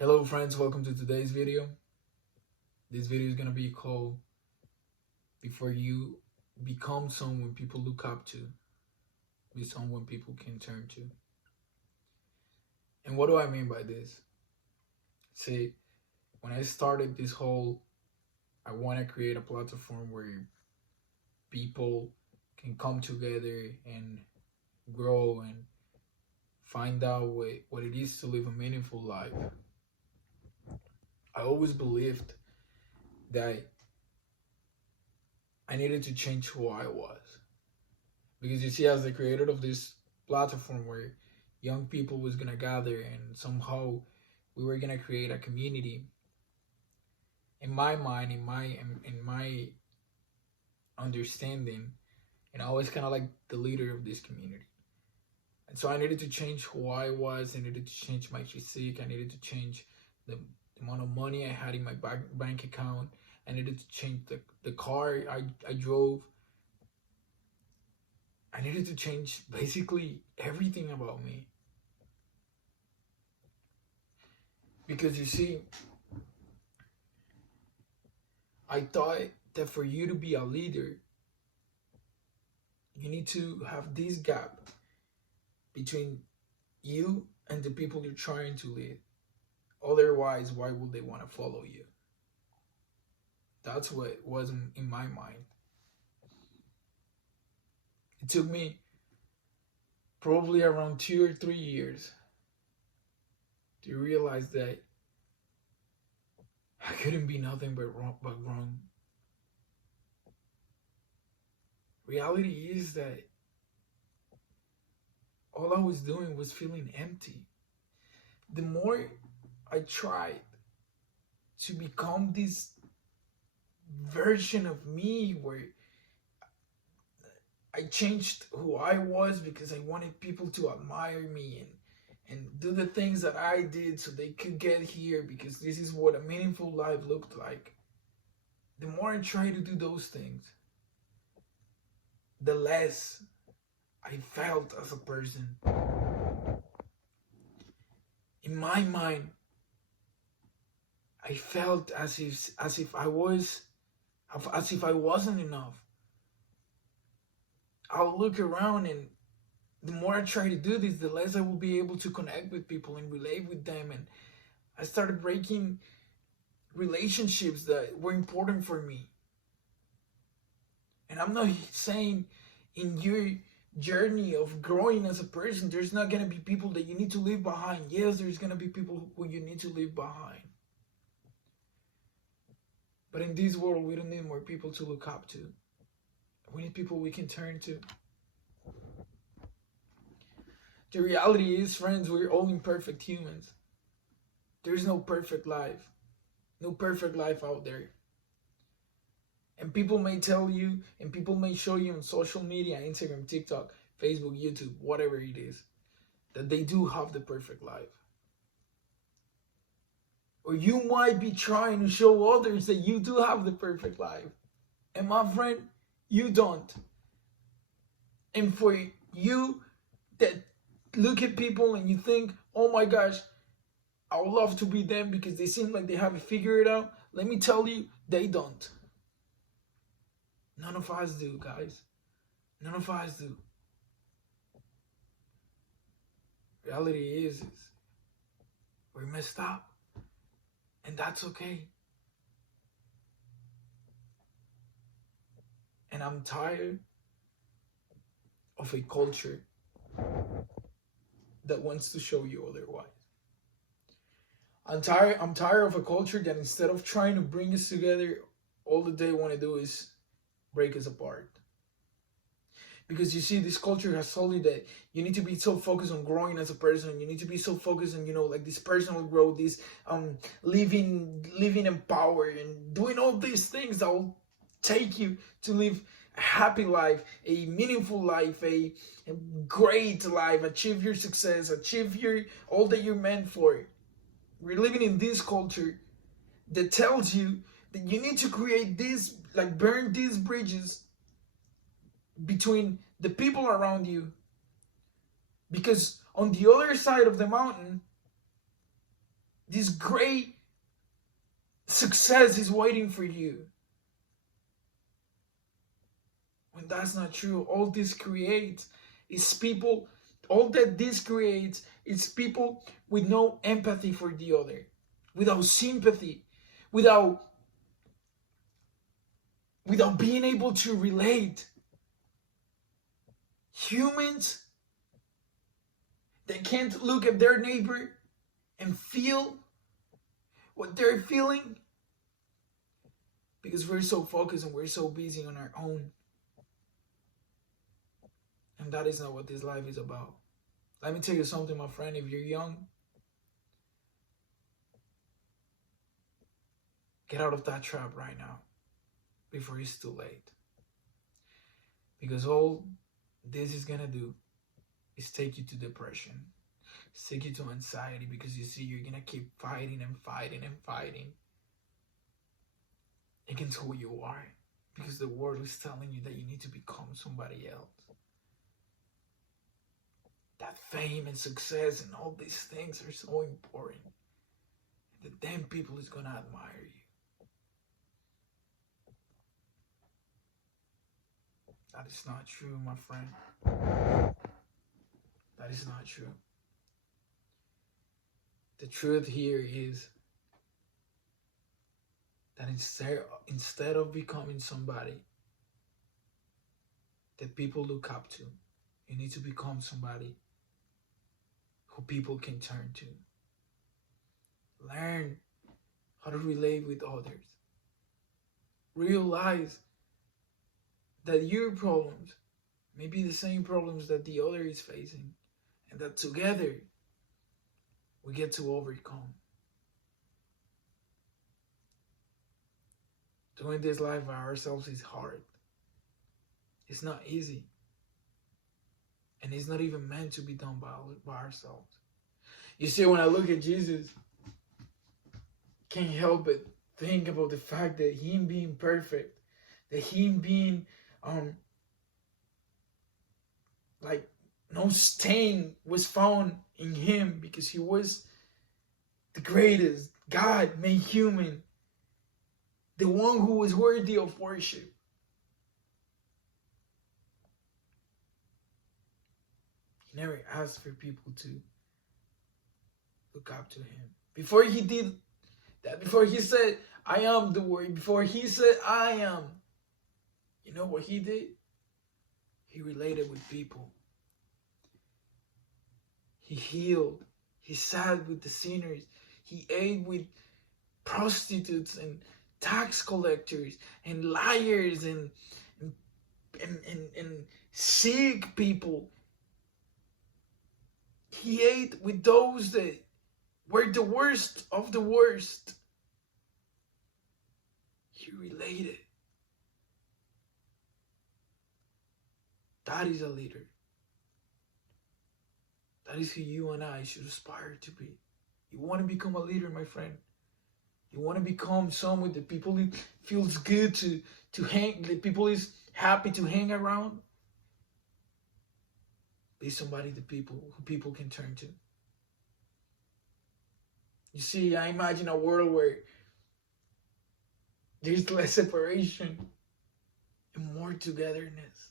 Hello friends, welcome to today's video. This video is gonna be called Before You Become Someone People Look Up to, be someone people can turn to. And what do I mean by this? See, when I started this whole, I wanna create a platform where people can come together and grow and find out what it is to live a meaningful life. I always believed that I needed to change who I was. Because you see, as the creator of this platform where young people was gonna gather and somehow we were gonna create a community, in my mind, in my understanding, and I was kind of like the leader of this community. And so I needed to change who I was. I needed to change my physique. I needed to change the amount of money I had in my bank account. I needed to change the car I drove. I needed to change basically everything about me. Because you see, I thought that for you to be a leader, you need to have this gap between you and the people you're trying to lead. Otherwise, why would they want to follow you? That's what was in my mind. It took me probably around 2 or 3 years to realize that I couldn't be nothing but wrong. Reality is that all I was doing was feeling empty. The more I tried to become this version of me where I changed who I was because I wanted people to admire me and do the things that I did so they could get here because this is what a meaningful life looked like. The more I tried to do those things, the less I felt as a person. In my mind, I felt as if I wasn't enough. I'll look around, and the more I try to do this, the less I will be able to connect with people and relate with them. And I started breaking relationships that were important for me. And I'm not saying in your journey of growing as a person, there's not going to be people that you need to leave behind. Yes, there's going to be people who you need to leave behind. But in this world, we don't need more people to look up to. We need people we can turn to. The reality is, friends, we're all imperfect humans. There's no perfect life. No perfect life out there. And people may tell you, and people may show you on social media, Instagram, TikTok, Facebook, YouTube, whatever it is, that they do have the perfect life. Or you might be trying to show others that you do have the perfect life. And my friend, you don't. And for you that look at people and you think, oh my gosh, I would love to be them because they seem like they have it figured out. Let me tell you, they don't. None of us do, guys. None of us do. Reality is we're messed up. And that's okay. And I'm tired of a culture that wants to show you otherwise. I'm tired of a culture that instead of trying to bring us together, all that they want to do is break us apart. Because you see, this culture has told you that you need to be so focused on growing as a person. You need to be so focused on, like this personal growth, this living in power and doing all these things that will take you to live a happy life, a meaningful life, a great life, achieve your success, achieve all that you're meant for. We're living in this culture that tells you that you need to create this, like burn these bridges between the people around you, because on the other side of the mountain this great success is waiting for you. When that's not true, all this creates is people, all that this creates is people with no empathy for the other, without sympathy, without being able to relate. Humans that can't look at their neighbor and feel what they're feeling because we're so focused and we're so busy on our own. And that is not what this life is about. Let me tell you something, my friend. If you're young, get out of that trap right now before it's too late. Because all this is going to do is take you to depression. It's take you to anxiety because you see you're going to keep fighting and fighting and fighting against who you are. Because the world is telling you that you need to become somebody else. That fame and success and all these things are so important. The damn people is going to admire you. That is not true, my friend. That is not true. The truth here is that instead of becoming somebody that people look up to, you need to become somebody who people can turn to. Learn how to relate with others. Realize that your problems may be the same problems that the other is facing, and that together we get to overcome. Doing this life by ourselves is hard. It's not easy. And it's not even meant to be done by ourselves. You see, when I look at Jesus, can't help but think about the fact that him being perfect, that him being like no stain was found in him because he was the greatest God made human, the one who was worthy of worship. He never asked for people to look up to him. Before he did that, before he said, I am the word, before he said, I am, you know what he did? He related with people. He healed. He sat with the sinners. He ate with prostitutes and tax collectors and liars and sick people. He ate with those that were the worst of the worst. He related. That is a leader. That is who you and I should aspire to be. You want to become a leader, my friend. You want to become someone that people it feels good to hang, that people is happy to hang around. Be somebody who people can turn to. You see, I imagine a world where there's less separation and more togetherness.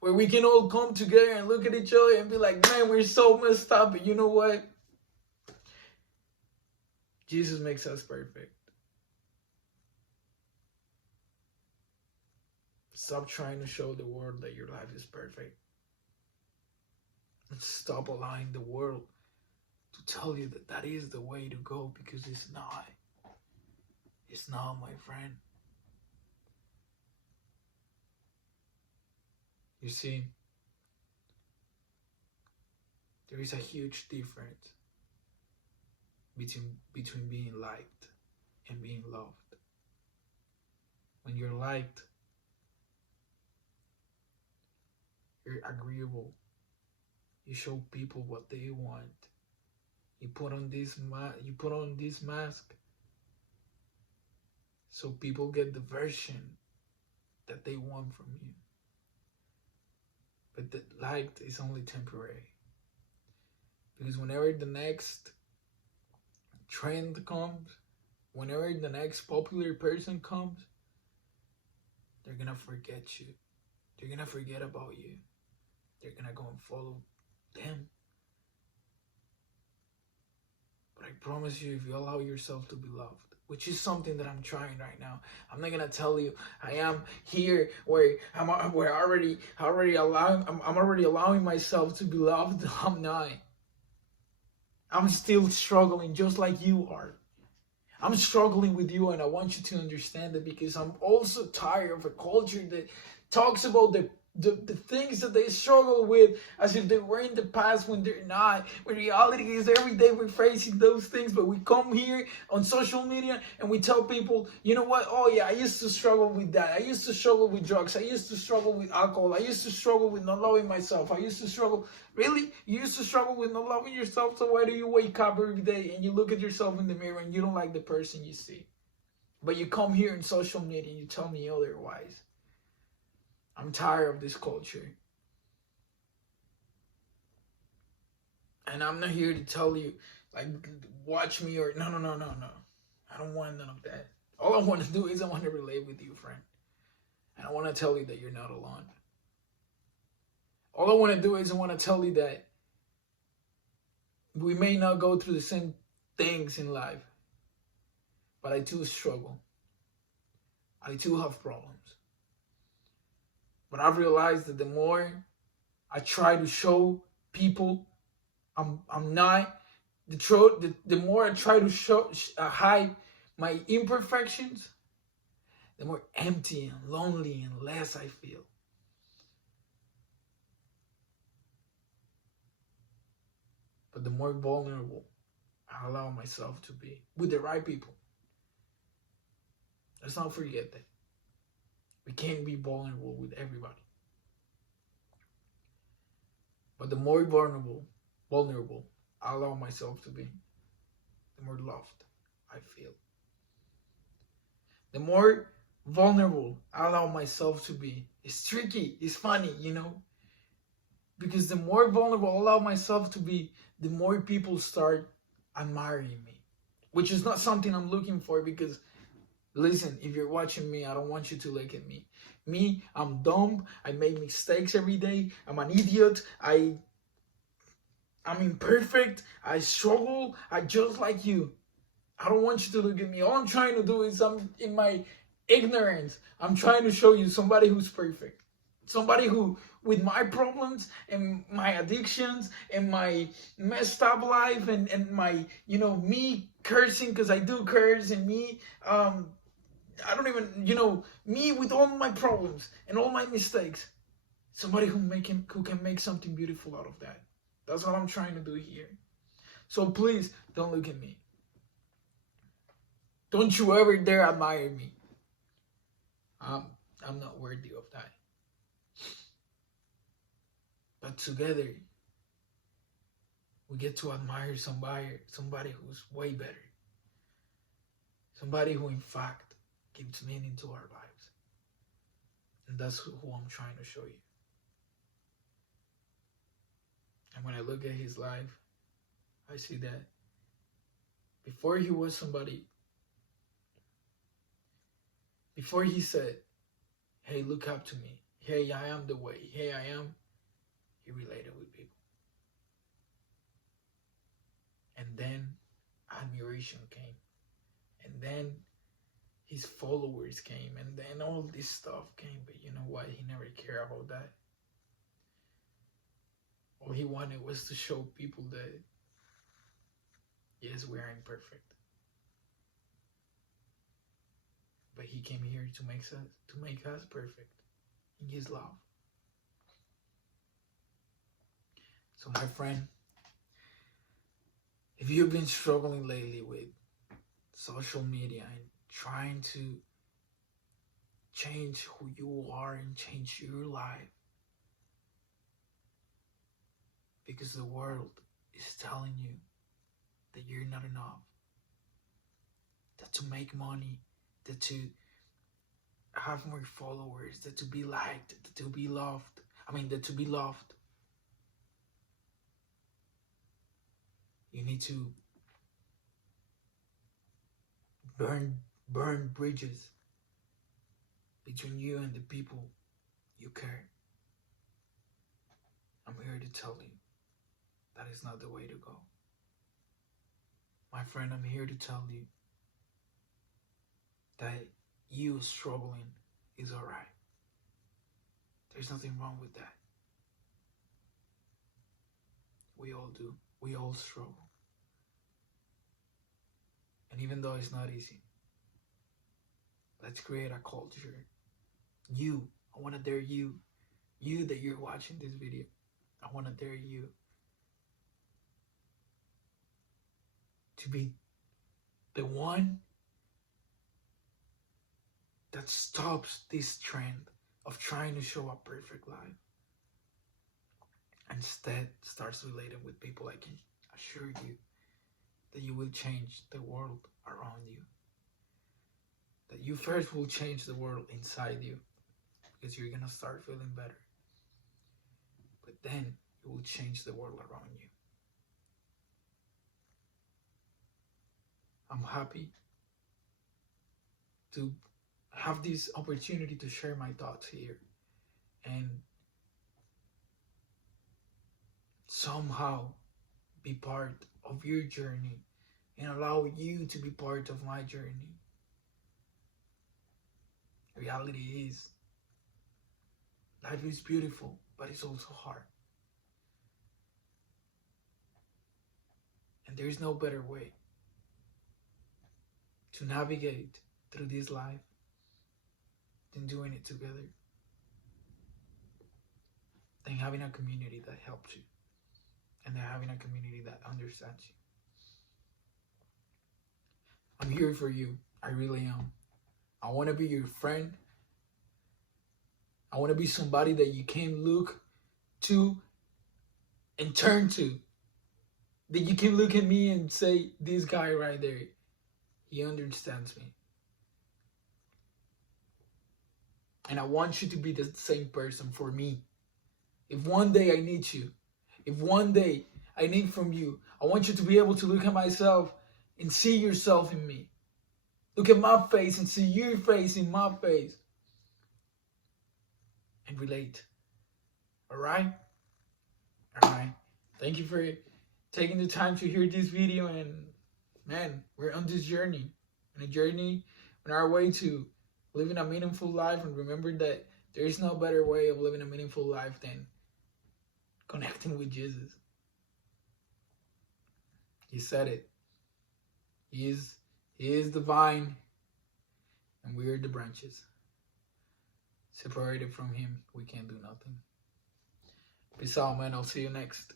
Where we can all come together and look at each other and be like, man, we're so messed up, but you know what? Jesus makes us perfect. Stop trying to show the world that your life is perfect. And stop allowing the world to tell you that that is the way to go, because it's not. It's not, my friend. You see, there is a huge difference between being liked and being loved. When you're liked, you're agreeable. You show people what they want. You put on this mask so people get the version that they want from you. But the liked is only temporary. Because whenever the next trend comes, whenever the next popular person comes, they're gonna forget you. They're gonna forget about you. They're gonna go and follow them. But I promise you, if you allow yourself to be loved, which is something that I'm trying right now. I'm not gonna tell you I am here where I'm already allowing myself to be loved. I'm not. I'm still struggling just like you are. I'm struggling with you, and I want you to understand it, because I'm also tired of a culture that talks about the things that they struggle with as if they were in the past when they're not. When reality is every day we're facing those things, but we come here on social media and we tell people, you know what? Oh yeah, I used to struggle with that. I used to struggle with drugs. I used to struggle with alcohol. I used to struggle with not loving myself. I used to struggle. Really? You used to struggle with not loving yourself? So why do you wake up every day and you look at yourself in the mirror and you don't like the person you see? But you come here in social media and you tell me otherwise. I'm tired of this culture. And I'm not here to tell you, like, watch me or no. I don't want none of that. All I want to do is I want to relate with you, friend. And I want to tell you that you're not alone. All I want to do is I want to tell you that we may not go through the same things in life, but I too struggle. I too have problems. But I've realized that the more I try to show people I'm not the more I try to hide my imperfections, the more empty and lonely and less I feel. But the more vulnerable I allow myself to be with the right people. Let's not forget that. We can't be vulnerable with everybody. But the more vulnerable I allow myself to be, the more loved I feel. The more vulnerable I allow myself to be, it's tricky, it's funny, because the more vulnerable I allow myself to be, the more people start admiring me, which is not something I'm looking for, because listen, if you're watching me, I don't want you to look at me. Me, I'm dumb. I make mistakes every day. I'm an idiot. I'm imperfect. I struggle. I just like you. I don't want you to look at me. All I'm trying to do is I'm in my ignorance. I'm trying to show you somebody who's perfect. Somebody who, with my problems and my addictions and my messed up life and my, me cursing because I do curse, and me, I don't even, me with all my problems and all my mistakes. Somebody who can make something beautiful out of that. That's what I'm trying to do here. So please don't look at me. Don't you ever dare admire me. I'm not worthy of that. But together, we get to admire somebody who's way better. Somebody who, in fact, gives meaning to our lives. And that's who I'm trying to show you. And when I look at his life, I see that before he was somebody, before he said, hey, look up to me. Hey, I am the way. Hey, I am. He related with people. And then admiration came. And then his followers came. And then all this stuff came. But you know what? He never cared about that. All he wanted was to show people that, yes, we are imperfect. But he came here to make us perfect in his love. So my friend, if you've been struggling lately with social media and trying to change who you are and change your life, because the world is telling you that you're not enough, that to make money, that to have more followers, that to be liked, that to be loved, that to be loved You need to burn bridges between you and the people you care. I'm here to tell you that is not the way to go. My friend, I'm here to tell you that you struggling is alright. There's nothing wrong with that. We all do. We all struggle. And even though it's not easy, let's create a culture. I want to dare you that you're watching this video, I want to dare you to be the one that stops this trend of trying to show a perfect life. Instead, starts relating with people. I can assure you that you will change the world around you. That you first will change the world inside you, because you're going to start feeling better. But then you will change the world around you. I'm happy to have this opportunity to share my thoughts here and somehow be part of your journey and allow you to be part of my journey. Reality is, life is beautiful, but it's also hard. And there is no better way to navigate through this life than doing it together, than having a community that helps you, and then having a community that understands you. I'm here for you. I really am. I want to be your friend. I want to be somebody that you can look to and turn to. That you can look at me and say, this guy right there, he understands me. And I want you to be the same person for me. If one day I need you, if one day I need from you, I want you to be able to look at myself and see yourself in me. Look at my face and see your face in my face. And relate. Alright? Alright. Thank you for taking the time to hear this video. And man, we're on this journey. On a journey on our way to living a meaningful life. And remember that there is no better way of living a meaningful life than connecting with Jesus. He said it. He is the vine, and we are the branches. Separated from him, we can't do nothing. Peace out, man. I'll see you next.